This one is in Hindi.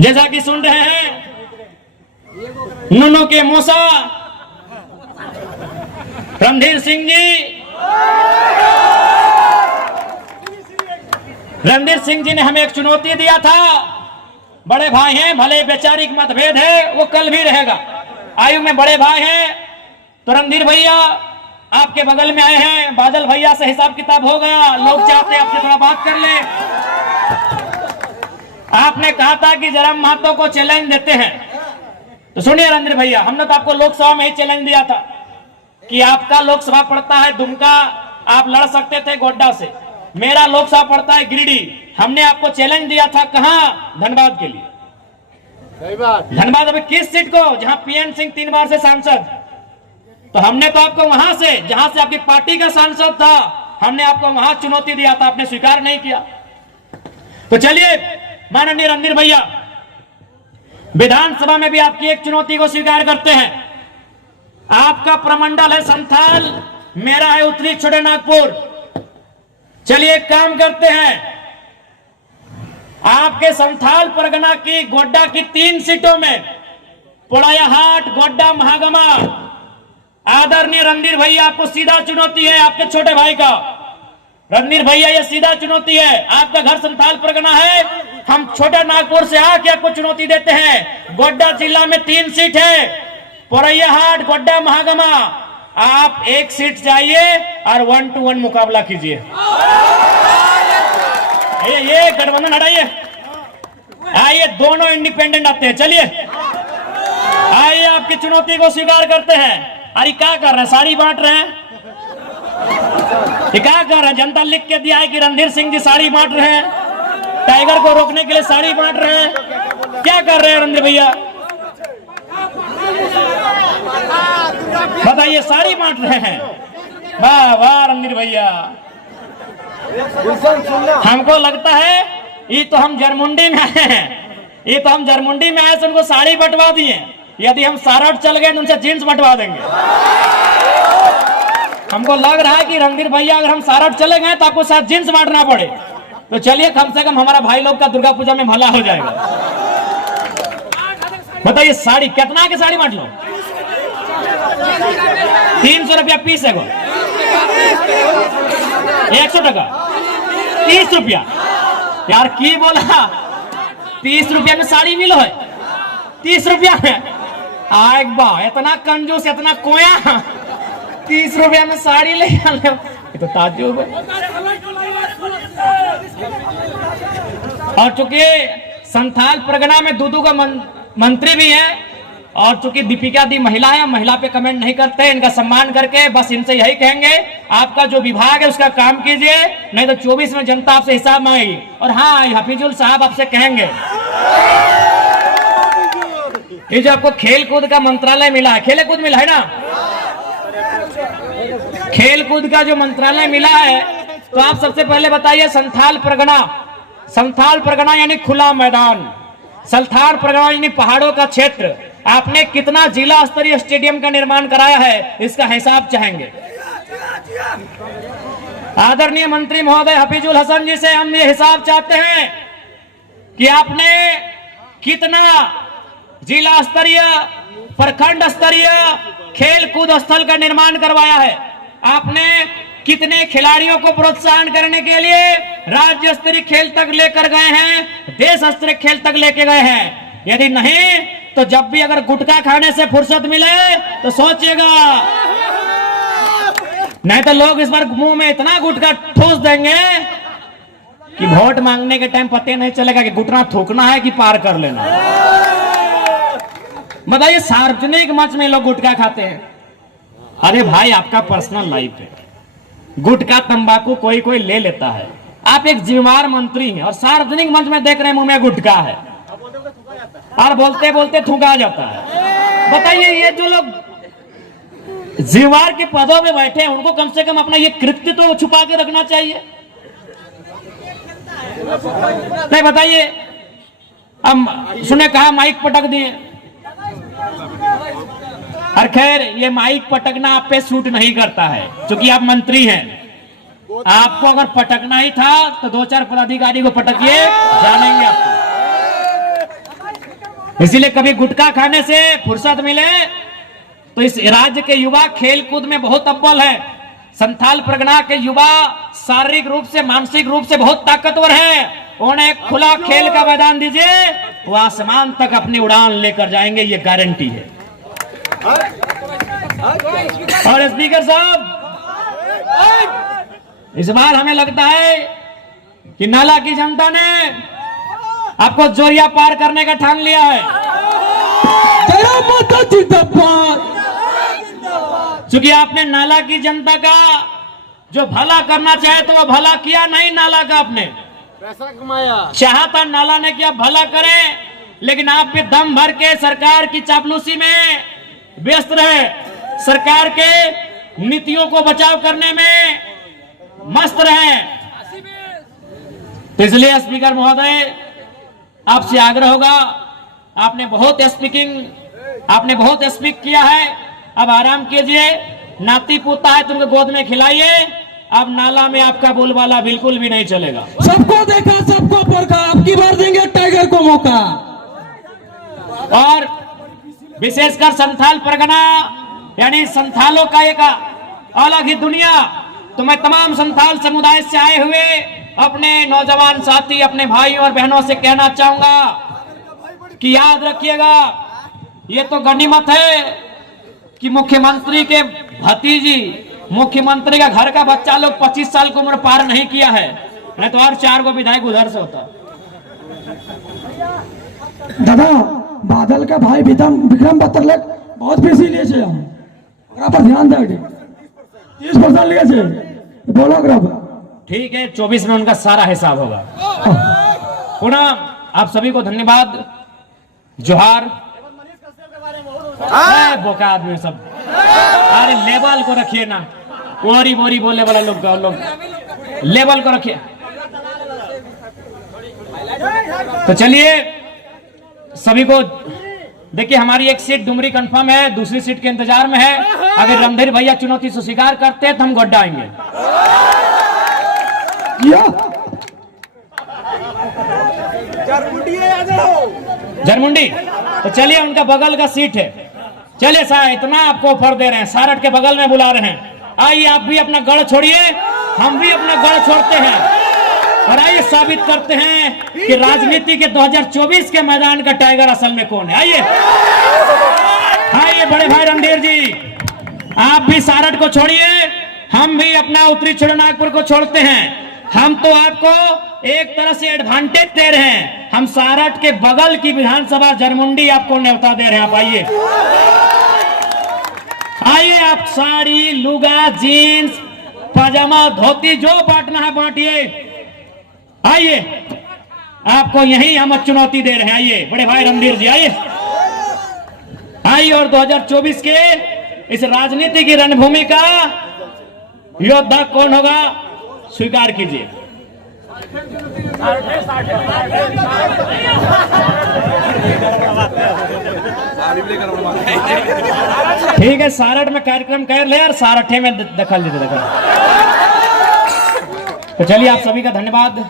जैसा कि सुन रहे हैं नुनु के मूसा रणधीर सिंह जी, रणधीर सिंह जी ने हमें एक चुनौती दिया था। बड़े भाई हैं, भले वैचारिक मतभेद है वो कल भी रहेगा, आयु में बड़े भाई हैं। तो रणधीर भैया आपके बगल में आए हैं, बादल भैया से हिसाब किताब होगा, लोग चाहते हैं आपसे थोड़ा बात कर ले। आपने कहा था कि जयराम महतो को चैलेंज देते हैं, तो सुनिए रणधीर भैया, हमने तो आपको लोकसभा में ही चैलेंज दिया था कि आपका लोकसभा पड़ता है दुमका, आप लड़ सकते थे गोड्डा से, मेरा लोकसभा पड़ता है गिरिडीह। हमने आपको चैलेंज दिया था, कहां? धनबाद के लिए। सही बात। धनबाद अभी किस सीट को? जहां पीएन सिंह 3 बार से सांसद, तो हमने तो आपको वहां से, जहां से आपकी पार्टी का सांसद था, हमने आपको वहां चुनौती दिया था, आपने स्वीकार नहीं किया। तो चलिए माननीय रणधीर भैया, विधानसभा में भी आपकी एक चुनौती को स्वीकार करते हैं। आपका प्रमंडल है संथाल, मेरा है उत्तरी छोटे नागपुर। चलिए एक काम करते हैं, आपके संथाल परगना की गोड्डा की 3 सीटों में पोड़ायाहाट, गोड्डा, महागमा, आदरणीय रणधीर भैया आपको सीधा चुनौती है, आपके छोटे भाई का। रणधीर भैया ये सीधा चुनौती है, आपका घर संथाल परगना है, हम छोटा नागपुर से आके आपको चुनौती देते हैं। गोड्डा जिला में 3 सीट है, पोड़ैयाहाट, गोड्डा, महागमा, आप 1 सीट जाइए और 1 to 1 मुकाबला कीजिए। ये गठबंधन हटाइए, आइए दोनों इंडिपेंडेंट आते हैं। चलिए आइए आपकी चुनौती को स्वीकार करते हैं। अरे क्या कर रहे हैं, साड़ी बांट रहे हैं, क्या कर रहे हैं? जनता लिख के दिया है कि रणधीर सिंह जी साड़ी बांट रहे हैं, टाइगर को रोकने के लिए साड़ी बांट रहे हैं, क्या कर रहे हैं रणधीर भैया? बताइए, साड़ी बांट रहे हैं? वाह वाह रणधीर भैया, हमको लगता है ये तो हम जरमुंडी में आए हैं, ये तो हम जरमुंडी में आए से उनको साड़ी बंटवा दिए। यदि हम सारठ चल गए तो उनसे जींस बंटवा देंगे। हमको लग रहा है कि रणधीर भैया अगर हम सारठ चले गए तो आपको साथ जींस बांटना पड़े। तो चलिए कम से कम हमारा भाई लोग का दुर्गा पूजा में भला हो जाएगा। बताइए साड़ी कितना की साड़ी बांट लो? 300 रुपया पीस है, 100 टका, 30 रुपया यार की बोला? 30 रुपया में साड़ी मिलो है? 30 रुपया में आएग बा, इतना कंजूस, इतना कोया, 30 रुपया में साड़ी ले आले, ये तो ताज्जुब है। और चूंकि संथाल परगना में दूदू का मंत्री भी है, और चूंकि दीपिका दी महिला है, महिला पे कमेंट नहीं करते, इनका सम्मान करके बस इनसे यही कहेंगे, आपका जो विभाग है उसका काम कीजिए, नहीं तो 24 में जनता आपसे हिसाब मांगेगी। और हाँ, हफीजुल साहब आपसे कहेंगे, ये जो आपको खेल कूद का मंत्रालय मिला है, खेल कूद मिला है ना, खेल कूद का जो मंत्रालय मिला है, तो आप सबसे पहले बताइए संथाल परगना, संथाल परगना यानी खुला मैदान, संथाल परगना यानी पहाड़ों का क्षेत्र, आपने कितना जिला स्तरीय स्टेडियम का निर्माण कराया है, इसका हिसाब चाहेंगे। आदरणीय मंत्री महोदय हफीजुल हसन जी से हम ये हिसाब चाहते हैं कि आपने कितना जिला स्तरीय, प्रखंड स्तरीय खेल कूद स्थल का निर्माण करवाया है, आपने कितने खिलाड़ियों को प्रोत्साहन करने के लिए राज्य स्तरीय खेल तक लेकर गए हैं, देश स्तरीय खेल तक लेके गए हैं। यदि नहीं तो जब भी अगर गुटखा खाने से फुर्सत मिले तो सोचिएगा, नहीं तो लोग इस बार मुंह में इतना गुटखा ठूस देंगे कि वोट मांगने के टाइम पता नहीं चलेगा कि गुटना थूकना है कि पार कर लेना। बताइए सार्वजनिक मंच में लोग गुटखा खाते हैं। अरे भाई आपका पर्सनल लाइफ है, गुटखा तंबाकू कोई कोई ले लेता है, आप एक जिम्मेदार मंत्री हैं और सार्वजनिक मंच में देख रहे हैं मुंह में गुटखा है और बोलते बोलते थूका जाता है। बताइए ये जो लोग जिम्मेदार के पदों में बैठे हैं उनको कम से कम अपना ये कृत्य तो छुपा के रखना चाहिए, नहीं? बताइए, अब सुने कहा माइक पटक दिए, और खैर ये माइक पटकना आप पे सूट नहीं करता है क्योंकि आप मंत्री हैं। आपको अगर पटकना ही था तो 2-4 पदाधिकारी को पटकिए, जानेंगे आपको। इसीलिए कभी गुटखा खाने से फुर्सत मिले तो इस राज्य के युवा खेल कूद में बहुत अव्वल है। संथाल परगना के युवा शारीरिक रूप से मानसिक रूप से बहुत ताकतवर है। उन्हें एक खुला खेल का मैदान दीजिए, वो आसमान तक अपनी उड़ान लेकर जाएंगे, ये गारंटी है। और स्पीकर साहब, इस बार हमें लगता है कि नाला की जनता ने आपको जोरिया पार करने का ठान लिया है। क्योंकि आपने नाला की जनता का जो भला करना चाहे तो वो भला किया नहीं। नाला का आपने पैसा कमाया, चाहा था नाला ने कि आप भला करें, लेकिन आप भी दम भर के सरकार की चापलूसी में व्यस्त रहे, सरकार के नीतियों को बचाव करने में मस्त रहे। तो इसलिए स्पीकर महोदय, आपसे आग्रह होगा, आपने बहुत स्पीक किया है, अब आराम कीजिए। नाती पोता है, तुमको गोद में खिलाइए। अब नाला में आपका बोलबाला बिल्कुल भी नहीं चलेगा। सबको देखा, सबको परखा, अब की बार देंगे टाइगर को मौका। और विशेषकर संथाल परगना यानी संथालों का एक अलग ही दुनिया। तो मैं तमाम संथाल समुदाय से आए हुए अपने नौजवान साथी, अपने भाइयों और बहनों से कहना चाहूंगा कि याद रखिएगा, ये तो गनीमत है कि मुख्यमंत्री के भतीजी, मुख्यमंत्री का घर का बच्चा लोग 25 साल की उम्र पार नहीं किया है, नहीं तो और 4 गो विधायक उधर से होता। दादा बादल का भाई विक्रम बत्तरलेख बहुत बेसी लिए छे, हम ओकरा पर ध्यान दे। 30% लिए छे, बोलो ओकरा पर। ठीक है, 24 में उनका सारा हिसाब होगा। पुनः आप सभी को धन्यवाद, जोहार। बोका आदमी सब, अरे लेवल को रखिए ना, बोरी बोरी बोलने वाला लोग लेवल को रखिए। तो चलिए सभी को, देखिए हमारी एक सीट डुमरी कंफर्म है, दूसरी सीट के इंतजार में है। अगर रणधीर भैया चुनौती से स्वीकार करते हैं तो हम गोड्डा आएंगे। जरमुंडी, तो चलिए उनका बगल का सीट है। चलिए साहब, इतना आपको ऑफर दे रहे हैं, सारठ के बगल में बुला रहे हैं। आइए आप भी अपना गढ़ छोड़िए, हम भी अपना गढ़ छोड़ते हैं, और आइए साबित करते हैं कि राजनीति के 2024 के मैदान का टाइगर असल में कौन है। आइए आइए बड़े भाई रणधीर जी, आप भी सारठ को छोड़िए, हम भी अपना उत्तरी छोड़नागपुर को छोड़ते हैं। हम तो आपको एक तरह से एडवांटेज दे रहे हैं, हम सारठ के बगल की विधानसभा जरमुंडी आपको न्योता दे रहे हैं। आप आइए आइए, आप साड़ी, लुगा, जीन्स, पाजामा, धोती जो बांटना है बांटिए। आइए, आपको यही हम चुनौती दे रहे हैं। आइए बड़े भाई रणधीर जी, आइए आइए, और 2024 के इस राजनीति की रणभूमि का योद्धा कौन होगा, स्वीकार कीजिए। ठीक है, सारठ में कार्यक्रम कर ले यार, सारठे में दखल देते। तो चलिए आप सभी का धन्यवाद।